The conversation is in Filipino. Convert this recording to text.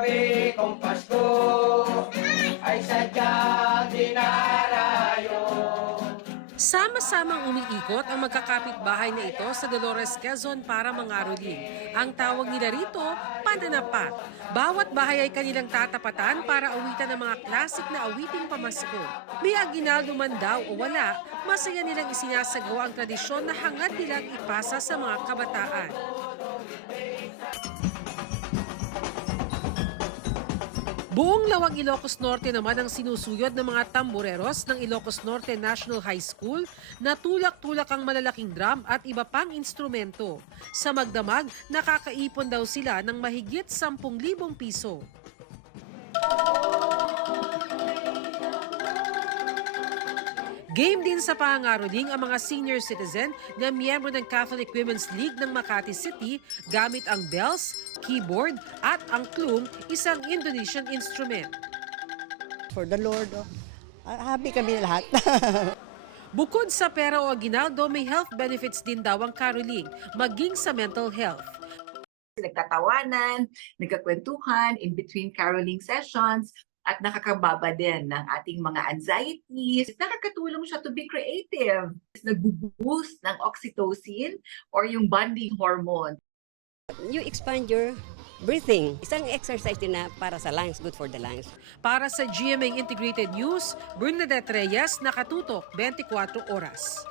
gabi kong Pasko ay sadyang dinarayo. Sama-samang umiikot ang magkakapitbahay na ito sa Dolores, Quezon para mangaroling. Ang tawag nila rito, pananapat. Bawat bahay ay kanilang tatapatan para awitan ng mga klasik na awiting pamasko. May aginaldo man daw o wala, masaya nilang isinasagawa ang tradisyon na hangad nilang ipasa sa mga kabataan. Buong lawag Ilocos Norte naman ang sinusuyod ng mga tamboreros ng Ilocos Norte National High School na tulak-tulak ang malalaking drum at iba pang instrumento. Sa magdamag, nakakaipon daw sila ng mahigit 10,000 piso. Game din sa pangaroling ang mga senior citizen na miyembro ng Catholic Women's League ng Makati City gamit ang bells, keyboard at ang klung, isang Indonesian instrument. For the Lord, happy kami lahat. Bukod sa pera o aginaldo, may health benefits din daw ang caroling, maging sa mental health. Nagtatawanan, nagkakwentuhan in between caroling sessions, at nakakababa din ng ating mga anxieties. Nakakatulong siya to be creative. Nag-boost ng oxytocin or yung bonding hormone. You expand your breathing. Isang exercise din na para sa lungs, good for the lungs. Para sa GMA Integrated News, Bernadette Reyes, nakatutok 24 oras.